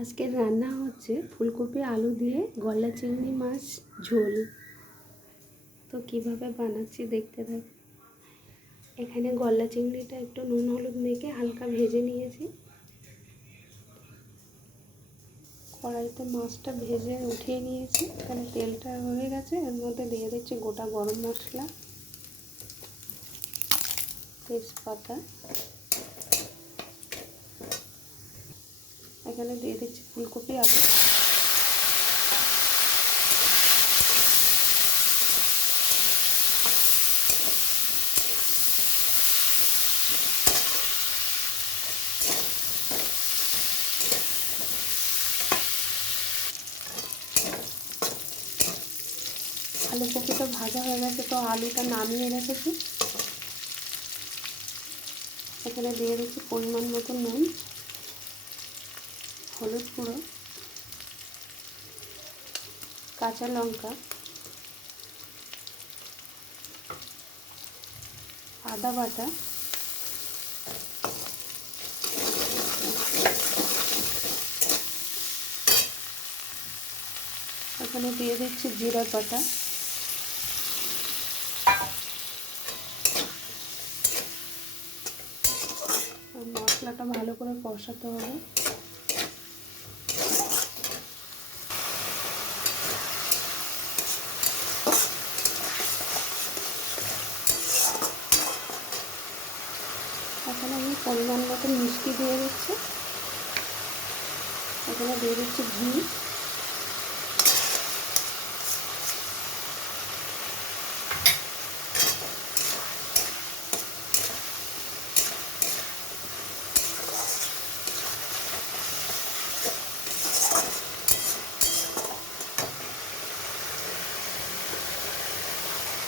আজকের রান্না হচ্ছে ফুলকপি আলু দিয়ে গলদা চিংড়ি মাছ ঝোল। তো কিভাবে বানাচ্ছি দেখতে থাক। এখানে গলদা চিংড়িটা একটু নুন হলুদ মেখে হালকা ভেজে নিয়েছি। কড়াইতে মাছটা ভেজে উঠিয়ে নিয়েছি। এখানে তেলটা হয়ে গেছে, এর মধ্যে দিয়ে দিচ্ছি গোটা গরম মশলা, তেজপাতা, এখানে দিয়ে দিচ্ছি ফুলকপি আলু, আলু কপিটা ভাজা হয়ে গেছে, তো আলুটা নামিয়ে রেখেছি। এখানে দিয়ে দিচ্ছি পরিমাণ মতো নুন, হলুদ গুঁড়ো, কাঁচা লঙ্কা, আদা বাটা, এখানে দিয়ে দিচ্ছি জিরা বাটা, মশলাটা ভালো করে কষাতে হবে। এখানে আমি পরিমাণ মতো মিষ্টি দিয়ে দিচ্ছি। এখানে দিয়ে দিচ্ছি ঘি,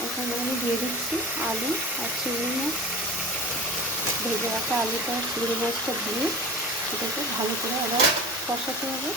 এখানে আমি দিয়ে দিচ্ছি আলু আর চিংড়ি মাছ, ভেজে রাখা আলুটা আর চিংড়ি মাছটা দিয়ে এটাকে ভালো করে আবার কষাতে হবে।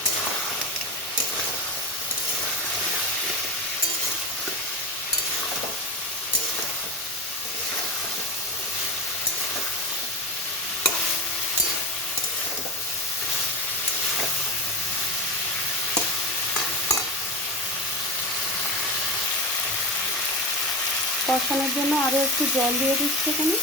কষানোর জন্য আরও একটু জল দিয়ে দিচ্ছি এখানে।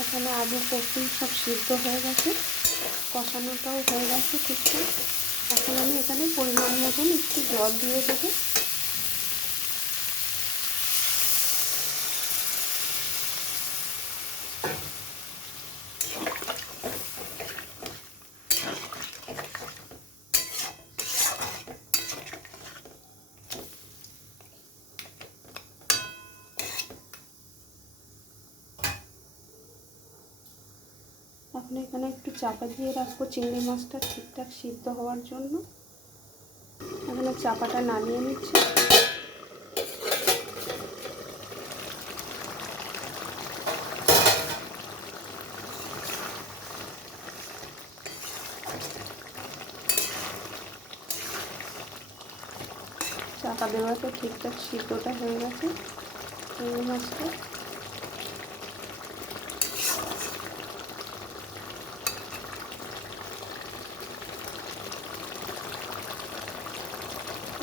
এখানে আলু কপি সব সিদ্ধ হয়ে গেছে, কষানোটাও হয়ে গেছে ঠিকঠাক। এখন আমি এখানে পরিমাণ মতন একটু জল দিয়ে দেবো। এখন এখানে একটু চাপা দিয়ে রাখবো চিংড়ি মাছটা ঠিকঠাক সিদ্ধ হওয়ার জন্য। এখানে চাপাটা নামিয়ে নিচ্ছি। চাপা দেওয়াতে ঠিকঠাক সিদ্ধটা হয়ে গেছে চিংড়ি মাছটা।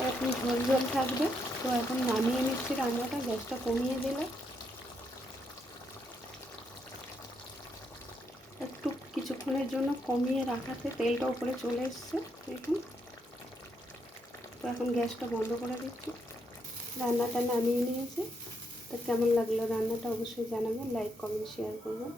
এখন ঝোল ঝোল থাকবে, তো এখন নামিয়ে নিচ্ছি রান্নাটা, গ্যাসটা কমিয়ে দিলাম। একটু কিছুক্ষণের জন্য কমিয়ে রাখাতে তেলটা উপরে চলে এসছে দেখুন। তো এখন গ্যাসটা বন্ধ করে দিচ্ছি। রান্নাটা নামিয়ে নিয়েছি। তো কেমন লাগলো রান্নাটা অবশ্যই জানাবেন, লাইক কমেন্ট শেয়ার করবেন।